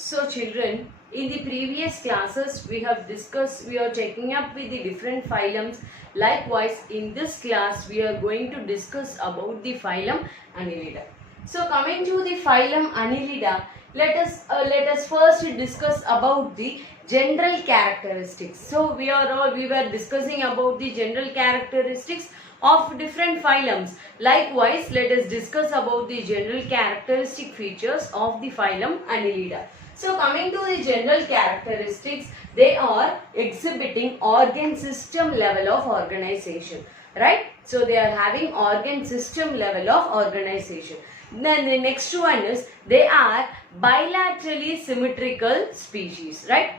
So children, in the previous classes we have discussed, we are checking up with the different phylums. Likewise, in this class we are going to discuss about the phylum Annelida. So coming to the phylum Annelida, let us first discuss about the general characteristics. So we were discussing about the general characteristics of different phylums. Likewise, let us discuss about the general characteristic features of the phylum Annelida. So coming to the general characteristics, they are exhibiting organ system level of organization, right? So they are having organ system level of organization. Then the next one is they are bilaterally symmetrical species, right?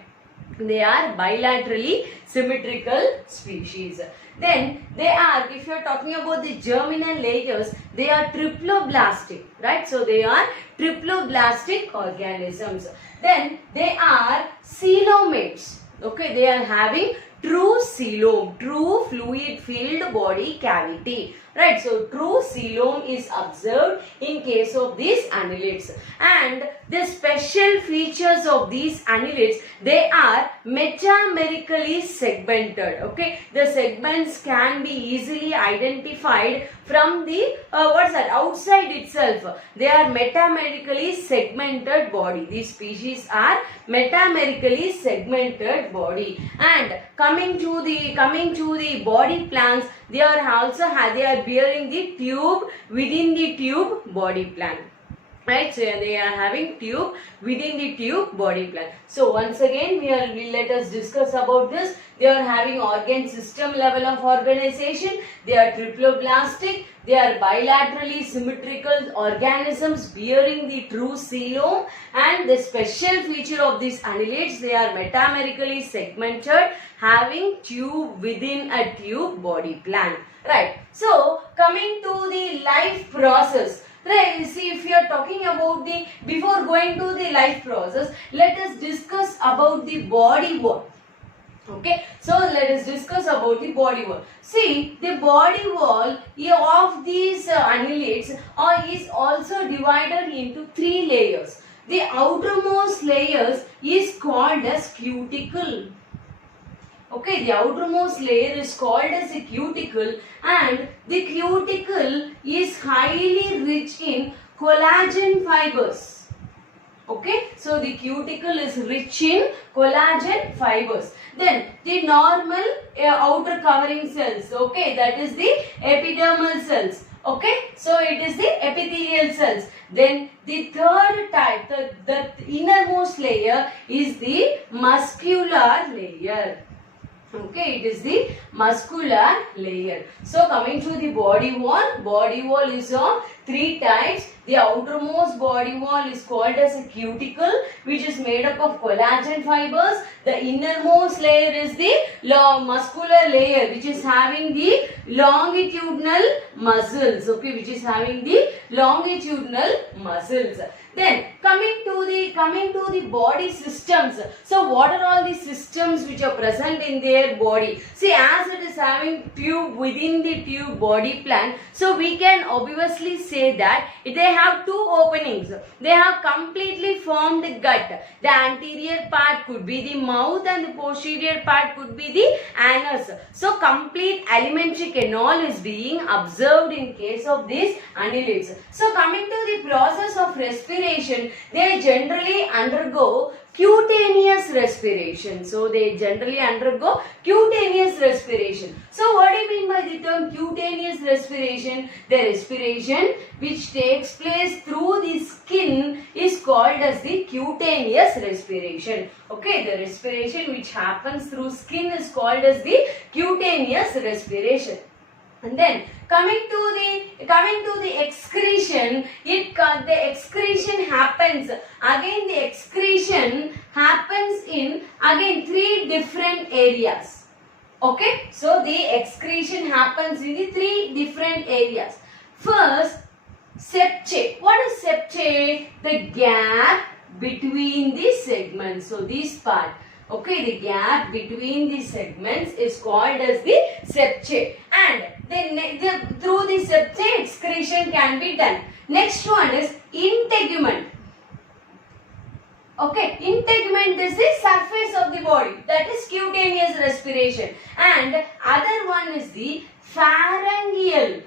They are bilaterally symmetrical species. Then they are, if you are talking about the germinal layers, they are triploblastic, right? So they are triploblastic organisms. Then they are coelomates. Okay, they are having true coelom, true fluid filled body cavity, right? So true coelom is observed in case of these annelids. And the special features of these annelids, they are metamerically segmented. Okay, the segments can be easily identified from the outside itself. They are metamerically segmented body. These species are metamerically segmented body. And coming to the body plans, they are bearing the tube within the tube body plan, right? So they are having tube within the tube body plan. So once again let us discuss about this. They are having organ system level of organization. They are triploblastic. They are bilaterally symmetrical organisms bearing the true coelom. And the special feature of these annelids, they are metamerically segmented, having tube within a tube body plan, right? So coming to the life process. Right, see, if you are talking about before going to the life process, let us discuss about the body wall. Okay, so let us discuss about the body wall. See, the body wall of these annelids is also divided into three layers. The outermost layers is called as cuticle. Okay, the outermost layer is called as a cuticle, and the cuticle is highly rich in collagen fibers. Okay, so the cuticle is rich in collagen fibers. Then the normal outer covering cells, okay, that is the epidermal cells. Okay, so it is the epithelial cells. Then the third type, the innermost layer is the muscular layer. Okay, it is the muscular layer. So coming to the body wall is of three types. The outermost body wall is called as a cuticle, which is made up of collagen fibers. The innermost layer is the muscular layer, which is having the longitudinal muscles. Okay, which is having the longitudinal muscles. Then coming to the body systems. So what are all the systems which are present in their body? See, as it is having tube within the tube body plan, so we can obviously say that they have two openings. They have completely formed gut. The anterior part could be the mouth and the posterior part could be the anus. So complete alimentary canal is being observed in case of these annelids. So coming to the process of respiration, they generally undergo cutaneous respiration. So they generally undergo cutaneous respiration. So what do you mean by the term cutaneous respiration? The respiration which takes place through the skin is called as the cutaneous respiration. Okay, the respiration which happens through skin is called as the cutaneous respiration. And then coming to the excretion, the excretion happens again. The excretion happens in again three different areas. Okay, so the excretion happens in the three different areas. First, septate. What is septate? The gap between the segments. So this part. Okay, the gap between the segments is called as the septate, and then through the septate excretion can be done. Next one is integument. Okay, integument is the surface of the body, that is cutaneous respiration, and other one is the pharyngeal.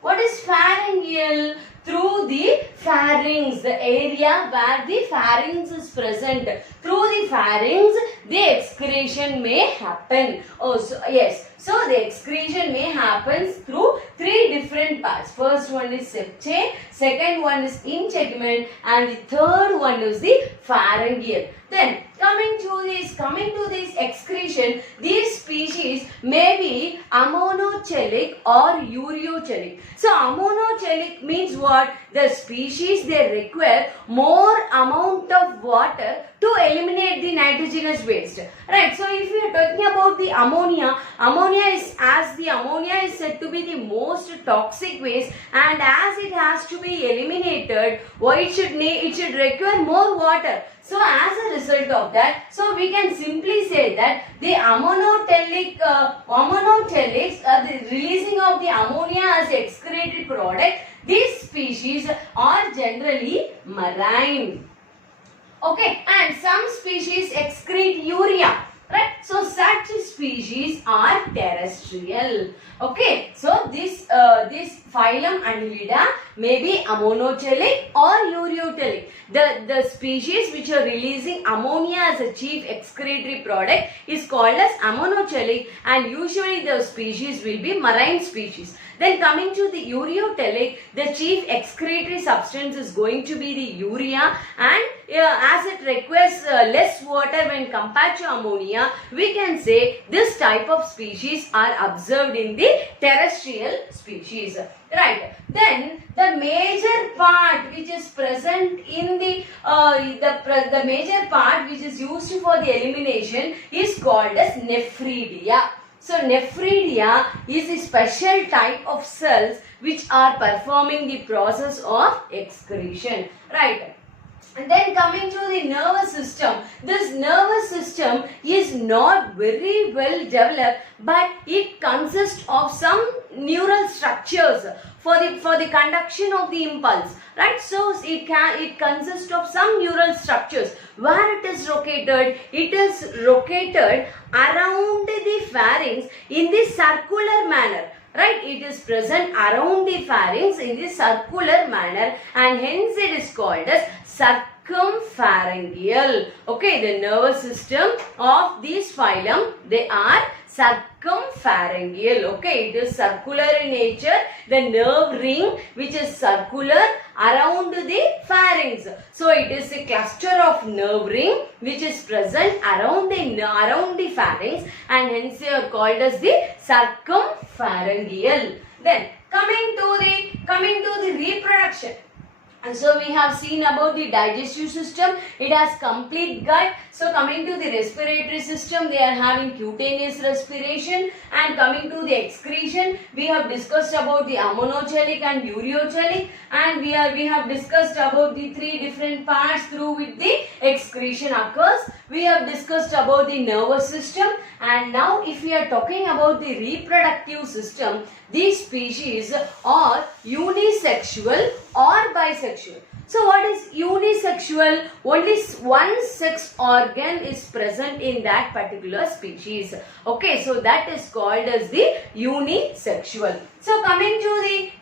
What is pharyngeal? Through the pharynx, the area where the pharynx is present. Through the pharynx, the excretion may happen. Oh, so yes. So the excretion may happen through three different parts. First one is septae, second one is integument, and the third one is the pharyngeal. Then coming to this excretion, these species may be ammonocelic or ureocelic. So ammonocelic means what? The species, they require more amount of water to eliminate the nitrogenous waste. Right. So if we are talking about the ammonia, ammonia is said to be the most toxic waste, and as it has to be eliminated, it should require more water. So as a result of that, so we can simply say that the ammonotelics, the releasing of the ammonia as excreted product, these species are generally marine. Okay, and some species excrete urea. Right, so such species are terrestrial. Okay, so this phylum Annelida may be ammonocelic or ureotelic. The species which are releasing ammonia as a chief excretory product is called as ammonocelic, and usually the species will be marine species. Then coming to the ureotelic, the chief excretory substance is going to be the urea, and as it requires less water when compared to ammonia, we can say this type of species are observed in the terrestrial species. Right. Then the major part which is present in the major part which is used for the elimination is called as nephridia. So nephridia is a special type of cells which are performing the process of excretion. Right. And then coming to the nervous system, this nervous system is not very well developed, but it consists of some neural structures for the conduction of the impulse. Right, so it consists of some neural structures. Where it is located? It is located around the pharynx in the circular manner. Right, it is present around the pharynx in the circular manner, and hence it is called as circumpharyngeal. Okay, the nervous system of this phylum, they are circumpharyngeal. Okay, it is circular in nature. The nerve ring which is circular around the pharynx. So it is a cluster of nerve ring which is present around the pharynx, and hence they are called as the circumpharyngeal. Then coming to the reproduction. And so we have seen about the digestive system. It has complete gut. So coming to the respiratory system, they are having cutaneous respiration. And coming to the excretion, we have discussed about the ammonocelic and ureocelic. And we have discussed about the three different parts through which the excretion occurs. We have discussed about the nervous system. And now if we are talking about the reproductive system, these species are unisexual or bisexual. So what is unisexual? Only one sex organ is present in that particular species. Okay, so that is called as the unisexual. So coming to the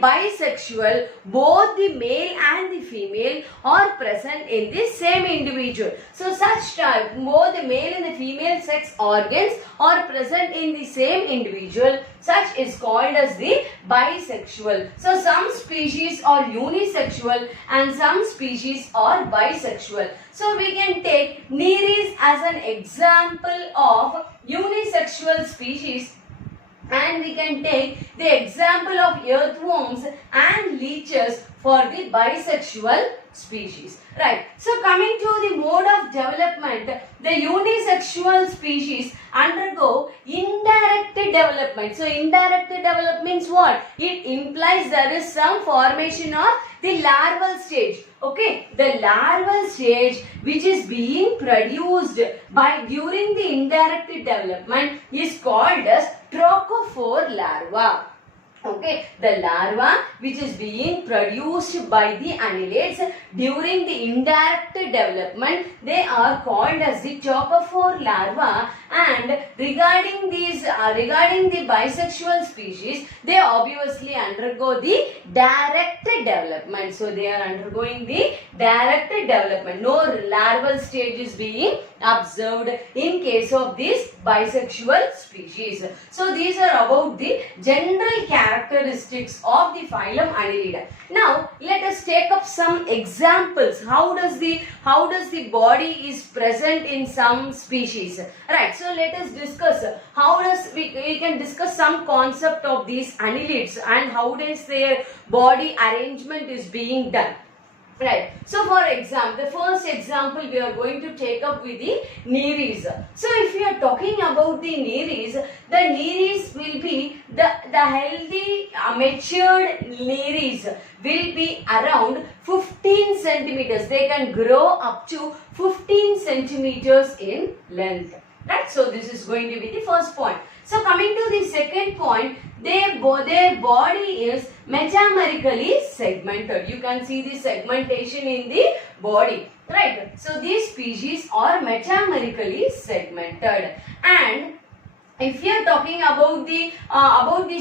bisexual, both the male and the female are present in the same individual. So such type, both the male and the female sex organs are present in the same individual. Such is called as the bisexual. So some species are unisexual and some species are bisexual. So we can take Nereis as an example of unisexual species, and we can take the example of earthworms and leeches for the bisexual species. Right. So coming to the mode of development, the unisexual species undergo indirect development. So indirect development means what? It implies there is some formation of the larval stage. Okay, the larval stage which is being produced during the indirect development is called as trochophore larva. Okay, the larva which is being produced by the annelids during the indirect development, they are called as the taucophore larva. And regarding the bisexual species, they obviously undergo the direct development. So they are undergoing the direct development. No larval stage is being observed in case of these bisexual species. So these are about the general characteristics of the phylum Annelida. Now let us take up some examples. How does the body is present in some species? Right. So let us discuss how does we can discuss some concept of these annelids and how does their body arrangement is being done. Right. So for example, the first example we are going to take up with the Nereis. So if you are talking about the Nereis will be the healthy matured Nereis will be around 15 centimeters. They can grow up to 15 centimeters in length. Right. So this is going to be the first point. So coming to the second point, their body is metamerically segmented. You can see the segmentation in the body, right? So these species are metamerically segmented. And if you are talking about the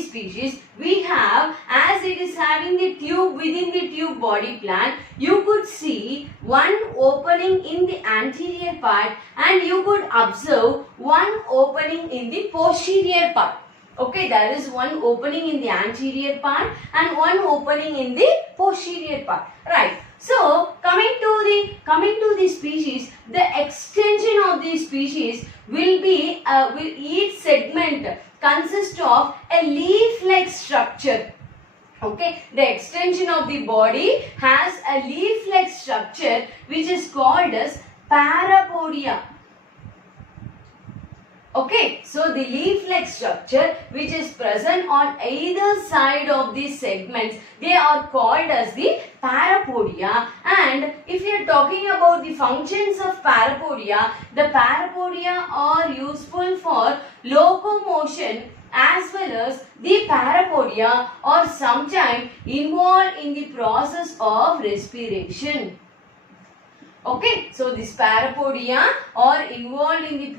species, we have, as it is having the tube within the tube body plan, you could see one opening in the anterior part and you could observe one opening in the posterior part. Okay, there is one opening in the anterior part and one opening in the posterior part. Right. So coming to the species, the extension of the species will be each segment consists of a leaf-like structure. Okay, the extension of the body has a leaf-like structure which is called as parapodia. Okay, so the leaf-like structure which is present on either side of the segments, they are called as the parapodia. And if you are talking about the functions of parapodia, the parapodia are useful for locomotion as well as the parapodia are sometimes involved in the process of respiration. Okay, so this parapodia are involved in the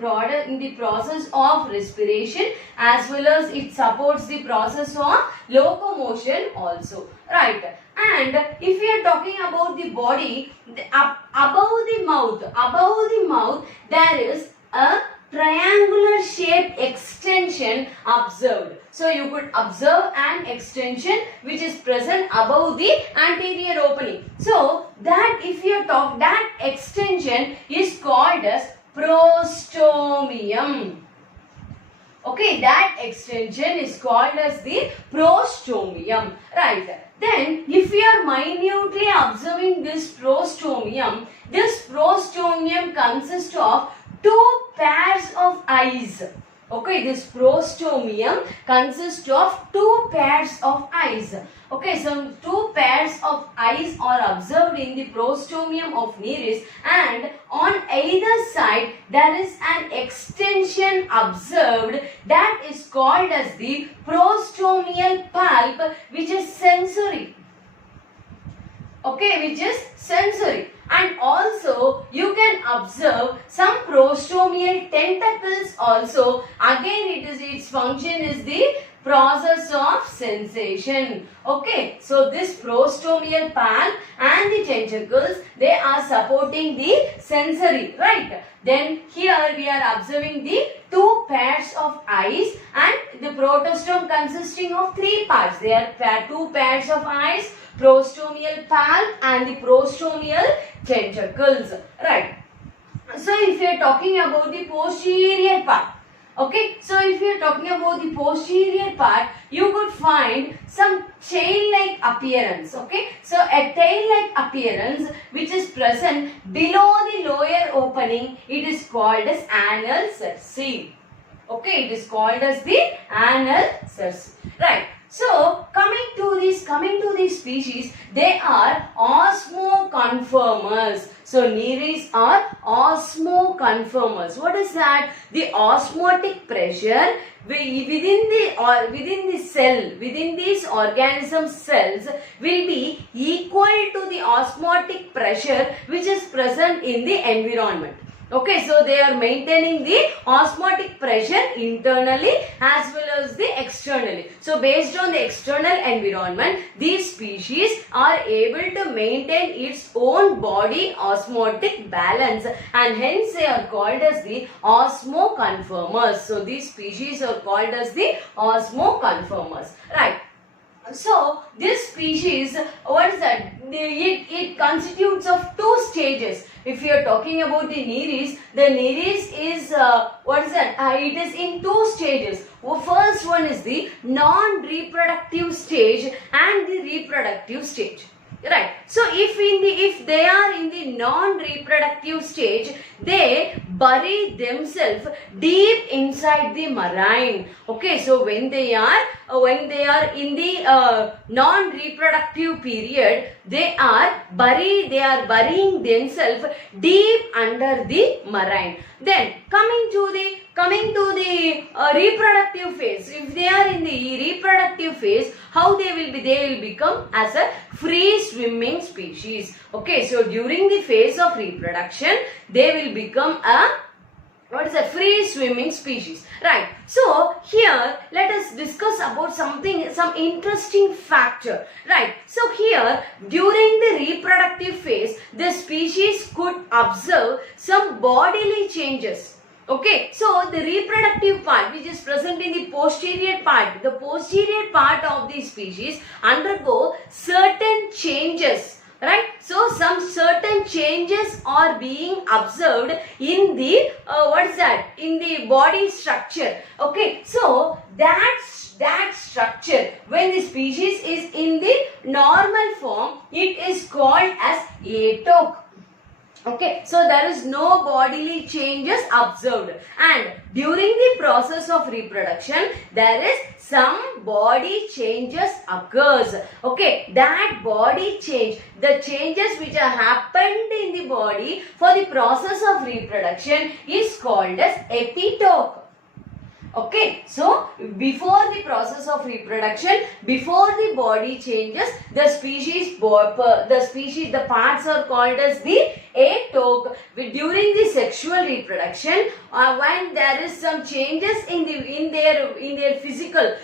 process of respiration as well as it supports the process of locomotion also. Right. And if we are talking about the body, above the mouth there is a triangular shaped extension observed. So you could observe an extension which is present above the anterior opening. So that if you talk, that extension is called as prostomium. Okay, that extension is called as the prostomium. Right. Then if we are minutely observing this prostomium consists of two pairs of eyes. Okay, this prostomium consists of two pairs of eyes. Okay, so two pairs of eyes are observed in the prostomium of Nereis, and on either side there is an extension observed that is called as the prostomial pulp, which is sensory. Okay, which is sensory. And also you can observe some prostomial tentacles also. Again its function is the process of sensation. Okay, so this prostomial pulp and the tentacles, they are supporting the sensory, right? Then here we are observing the two pairs of eyes and the protostome consisting of three parts. There are two pairs of eyes, prostomial pulp and the prostomial tentacles. Right. So if you are talking about the posterior part, okay, so if you are talking about the posterior part, you could find some tail-like appearance. Okay, so a tail-like appearance which is present below the lower opening, it is called as anal cerci. Okay, it is called as the anal cerci. Right. So coming to these species, they are osmoconformers. So Nereis are osmoconformers. What is that? The osmotic pressure within the cell, within these organism cells will be equal to the osmotic pressure which is present in the environment. Okay, so they are maintaining the osmotic pressure internally as well as the externally. So based on the external environment, these species are able to maintain its own body osmotic balance, and hence they are called as the osmoconformers. So these species are called as the osmoconformers. Right. So this species, what is that? It constitutes of two stages. If you are talking about the Nereis is what is that? It is in two stages. First one is the non-reproductive stage and the reproductive stage. Right. So if they are in the non-reproductive stage, they bury themselves deep inside the marine. Okay. So when they are in the non-reproductive period, they are burying themselves deep under the marine. Then coming to the reproductive phase. If they are in the reproductive phase, how they will be? They will become as a free swimming species. Okay, so during the phase of reproduction, they will become a free swimming species. Right. So here let us discuss about some interesting factor. Right. So here during the reproductive phase, the species could observe some bodily changes. Okay, so the reproductive part which is present in the posterior part of the species undergo certain changes. Right, so some certain changes are being observed in the in the body structure. Okay, so that structure, when the species is in the normal form, it is called as atoke. Okay, so there is no bodily changes observed, and during the process of reproduction, there is some body changes occurs. Okay, that body change, the changes which are happened in the body for the process of reproduction is called as epitoke. Okay, so before the process of reproduction, before the body changes, the parts are called as the atoke. During the sexual reproduction, when there is some changes in their physical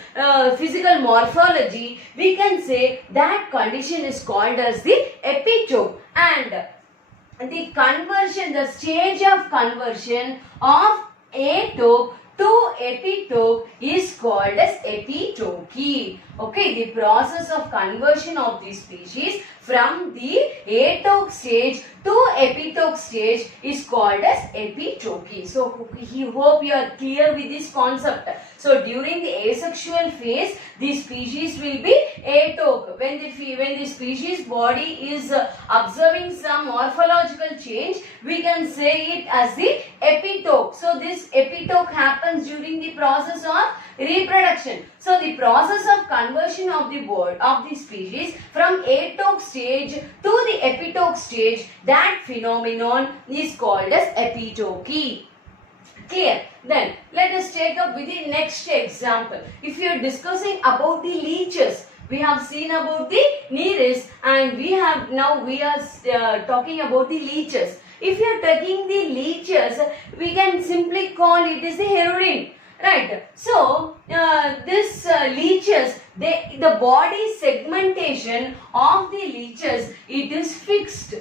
morphology, we can say that condition is called as the epitoke. And the stage of conversion of atoke to epitoke is called as epitoky. Okay, the process of conversion of the species from the atoke stage to epitoke stage is called as epitoky. So, I hope you are clear with this concept. So, during the asexual phase, the species will be atoke. When the species body is observing some morphological change, we can say it as the epitoke. So, this epitoke happens during the process of reproduction. So, the process of conversion of the species from atoke stage to the epitoke stage, that phenomenon is called as epitoky. Clear? Then let us take up with the next example. If you are discussing about the leeches, we have seen about the Nereis, and we are talking about the leeches. If you are taking the leeches, we can simply call it as the heroine. Right. So this leeches, the body segmentation of the leeches, it is fixed.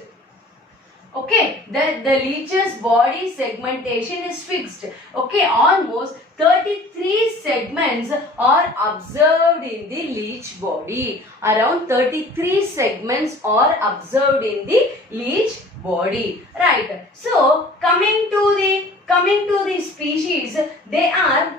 Okay, the leech's body segmentation is fixed. Okay, almost 33 segments are observed in the leech body. Around 33 segments are observed in the leech body. Right. So coming to the species, they are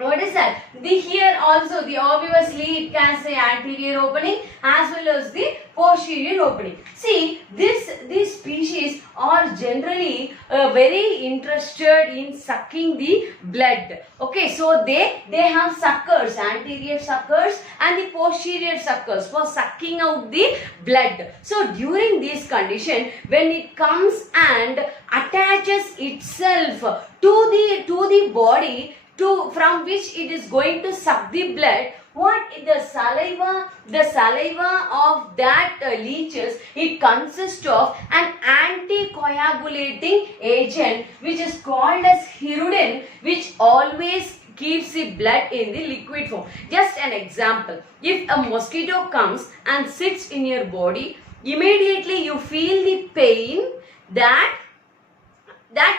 what is that? Here also the obviously it has the anterior opening as well as the posterior opening. See, these species are generally very interested in sucking the blood. Okay, so they have suckers, anterior suckers and the posterior suckers for sucking out the blood. So during this condition, when it comes and attaches itself to the body, from which it is going to suck the blood, what the saliva of that leeches, it consists of an anticoagulating agent which is called as hirudin, which always keeps the blood in the liquid form. Just an example, if a mosquito comes and sits in your body, immediately you feel the pain that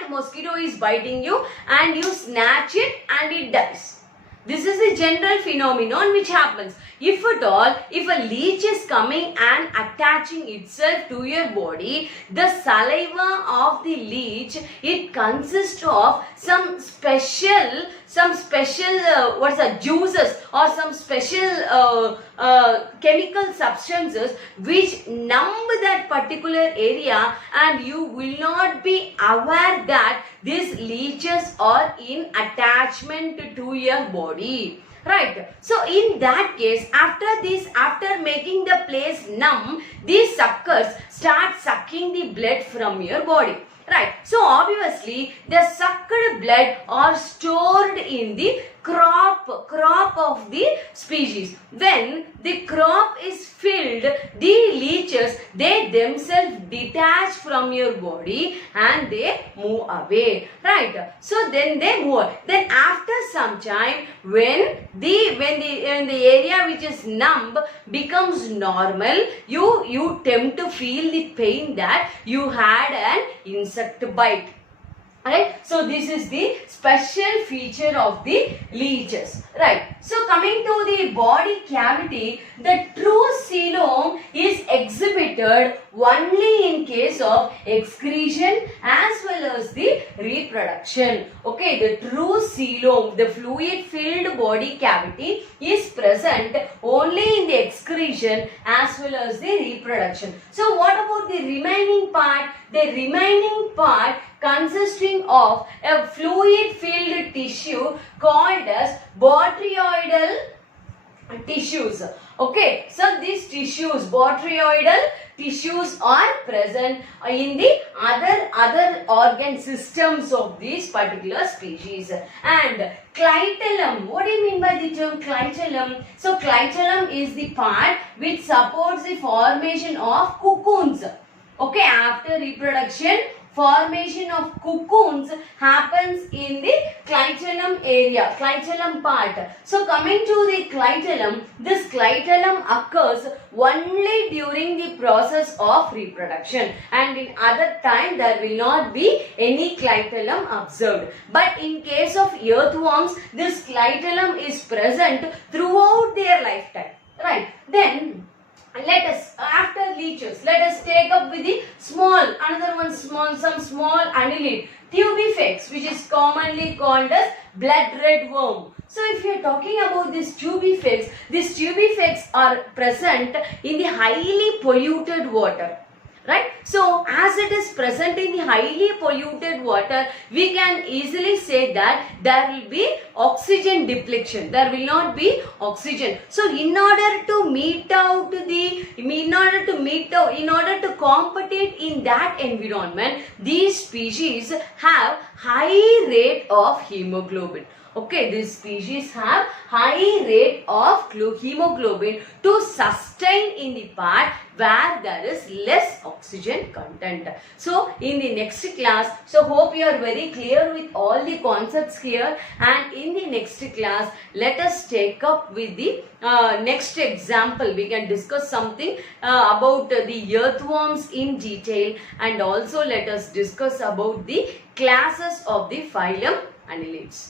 mosquito is biting you, and you snatch it and it dies. This is the general phenomenon which happens. If at all, if a leech is coming and attaching itself to your body, the saliva of the leech, it consists of some special juices or some special chemical substances which numb that particular area, and you will not be aware that these leeches are in attachment to your body. Right. So in that case, after making the place numb, these suckers start sucking the blood from your body. Right. So obviously the sucked blood are stored in the crop of the species. When the crop is filled, the leeches, they themselves detach from your body and they move away. Right. So then they move. Then after some time, when the area which is numb becomes normal, you tend to feel the pain that you had an insect bite. Right. So this is the special feature of the leeches. Right. So coming to the body cavity, the true coelom is exhibited only in case of excretion as well as the reproduction. Okay, the true coelom, the fluid filled body cavity, is present only in the excretion as well as the reproduction. So what about the remaining part? The remaining part consisting of a fluid filled tissue called as botryoidal tissues. Okay, so these tissues, botryoidal tissues, are present in the other organ systems of these particular species. And clitellum, what do you mean by the term clitellum? So clitellum is the part which supports the formation of cocoons. Okay, after reproduction, formation of cocoons happens in the clitellum area, clitellum part. So coming to the clitellum, this clitellum occurs only during the process of reproduction, and in other time there will not be any clitellum observed. But in case of earthworms, this clitellum is present throughout their lifetime. Right. Then let us, after leeches, let us take up with the some small annelid, tubifex, which is commonly called as blood red worm. So if you are talking about these tubifex are present in the highly polluted water. Right. So as it is present in the highly polluted water, we can easily say that there will be oxygen depletion. There will not be oxygen. So in order to compete in that environment, these species have high rate of hemoglobin. Okay, these species have high rate of hemoglobin to sustain in the part where there is less oxygen content. So in the next class, so hope you are very clear with all the concepts here, and in the next class let us take up with the next example. We can discuss something about the earthworms in detail, and also let us discuss about the classes of the phylum Annelids.